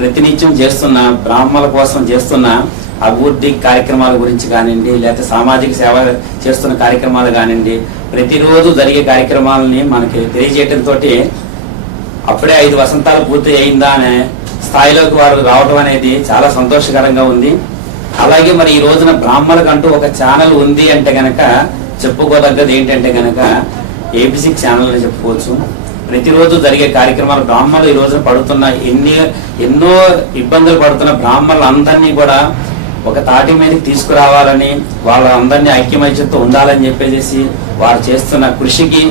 ప్రతినిత్యం చేస్తున్న బ్రాహ్మణుల కోసం చేస్తున్న అభివృద్ధి కార్యక్రమాల గురించి కానివ్వండి, లేకపోతే సామాజిక సేవ చేస్తున్న కార్యక్రమాలు కానివ్వండి, ప్రతిరోజు జరిగే కార్యక్రమాలని మనకి తెలియజేయడంతో అప్పుడే 5 వసంతాలు పూర్తి అయిందా అనే స్థాయిలోకి వారు రావడం అనేది చాలా సంతోషకరంగా ఉంది. అలాగే మరి ఈ రోజున బ్రాహ్మణులకు ఒక ఛానల్ ఉంది అంటే గనక చెప్పుకోదగ్గది ఏంటంటే గనక ABC ఛానల్ అని చెప్పుకోవచ్చు. ప్రతిరోజు జరిగే కార్యక్రమాలు బ్రాహ్మణులు ఈ రోజున పడుతున్న ఎన్నో ఇబ్బందులు పడుతున్న బ్రాహ్మణులందరినీ కూడా ఒక తాటి మీదకి తీసుకురావాలని, వాళ్ళందరినీ ఐక్యమైక్యతతో ఉండాలని చెప్పేసి వారు చేస్తున్న కృషికి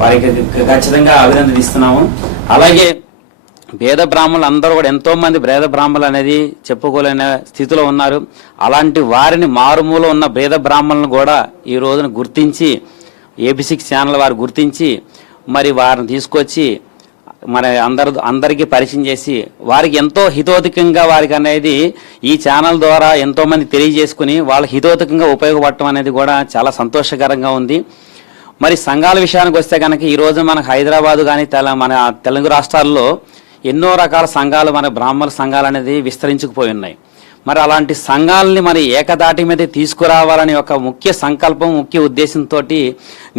వారికి ఖచ్చితంగా అభినందనిస్తున్నాము. అలాగే పేద బ్రాహ్మణులు అందరూ కూడా ఎంతో మంది పేద బ్రాహ్మణులు అనేది చెప్పుకోలేని స్థితిలో ఉన్నారు. అలాంటి వారిని మారుమూల ఉన్న పేద బ్రాహ్మణులను కూడా ఈ రోజున గుర్తించి ABC ఛానల్ వారు గుర్తించి మరి వారిని తీసుకొచ్చి మన అందరికీ పరిచయం చేసి వారికి ఎంతో హితోధికంగా వారికి అనేది ఈ ఛానల్ ద్వారా ఎంతో మంది తెలియజేసుకుని వాళ్ళ హితోధికంగా ఉపయోగపడటం అనేది కూడా చాలా సంతోషకరంగా ఉంది. మరి సంఘాల విషయానికి వస్తే కనుక ఈ రోజు మనకు హైదరాబాదు కానీ మన తెలుగు రాష్ట్రాల్లో ఎన్నో రకాల సంఘాలు, మన బ్రాహ్మణ సంఘాలు అనేది విస్తరించుకుపోయి ఉన్నాయి. మరి అలాంటి సంఘాలని మరి ఏకదాటి మీద తీసుకురావాలని ఒక ముఖ్య సంకల్పం, ముఖ్య ఉద్దేశంతో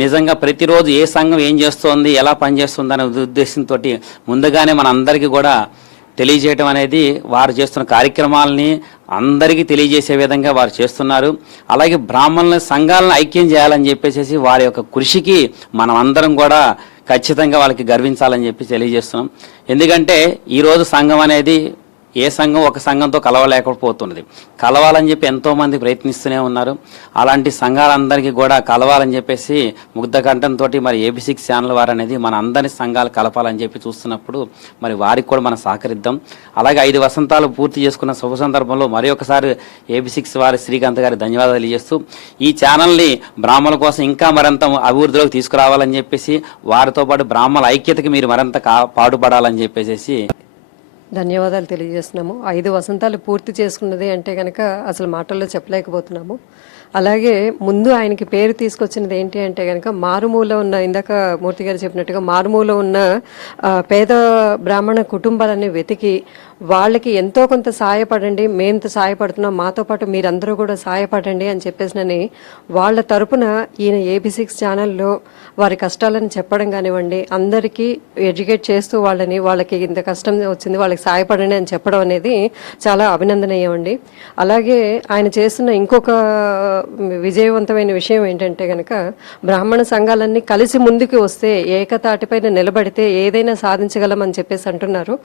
నిజంగా ప్రతిరోజు ఏ సంఘం ఏం చేస్తోంది, ఎలా పనిచేస్తుంది అనే ఉద్దేశంతో ముందుగానే మన అందరికీ కూడా తెలియజేయడం అనేది వారు చేస్తున్న కార్యక్రమాలని అందరికీ తెలియజేసే విధంగా వారు చేస్తున్నారు. అలాగే బ్రాహ్మణుల సంఘాలను ఐక్యం చేయాలని చెప్పేసి వారి యొక్క కృషికి మనం అందరం కూడా ఖచ్చితంగా వాళ్ళకి గర్వించాలని చెప్పి తెలియజేస్తున్నాం. ఎందుకంటే ఈరోజు సంఘం అనేది ఏ సంఘం ఒక సంఘంతో కలవలేకపోతున్నది. కలవాలని చెప్పి ఎంతో మంది ప్రయత్నిస్తూనే ఉన్నారు. అలాంటి సంఘాలందరికీ కూడా కలవాలని చెప్పేసి ముగ్ధ కంఠంతో మరి ABC ఛానల్ వారు అనేది మన అందరి సంఘాలు కలపాలని చెప్పి చూస్తున్నప్పుడు మరి వారికి కూడా మనం సహకరిద్దాం. అలాగే 5 వసంతాలు పూర్తి చేసుకున్న శుభ సందర్భంలో మరి ఒకసారి ABC వారి శ్రీకాంత్ గారి ధన్యవాదాలు తెలియజేస్తూ ఈ ఛానల్ని బ్రాహ్మణుల కోసం ఇంకా మరింత అభివృద్ధిలోకి తీసుకురావాలని చెప్పేసి వారితో పాటు బ్రాహ్మణుల ఐక్యతకి మీరు మరింత పాటుపడాలని చెప్పేసి ధన్యవాదాలు తెలియజేస్తున్నాము. 5 వసంతాలు పూర్తి చేసుకున్నది అంటే కనుక అసలు మాటల్లో చెప్పలేకపోతున్నాము. అలాగే ముందు ఆయనకి పేరు తీసుకొచ్చినది ఏంటి అంటే కనుక మారుమూల ఉన్న, ఇందాక మూర్తి గారు చెప్పినట్టుగా మారుమూల ఉన్న పేద బ్రాహ్మణ కుటుంబాలని వెతికి వాళ్ళకి ఎంతో కొంత సహాయపడండి, మేము సహాయపడుతున్నాం, మాతో పాటు మీరందరూ కూడా సహాయపడండి అని చెప్పేసినని వాళ్ళ తరపున ఈయన ABC ఛానల్లో వారి కష్టాలను చెప్పడం కానివ్వండి, అందరికీ ఎడ్యుకేట్ చేస్తూ వాళ్ళకి ఇంత కష్టం వచ్చింది వాళ్ళకి సహాయపడండి అని చెప్పడం అనేది చాలా అభినందనీయం అండి. అలాగే ఆయన చేస్తున్న ఇంకొక విజయవంతమైన విషయం ఏంటంటే కనుక బ్రాహ్మణ సంఘాలన్నీ కలిసి ముందుకు వస్తే, ఏకతాటిపైన నిలబడితే ఏదైనా సాధించగలం అని చెప్పేసి అంటున్నారు.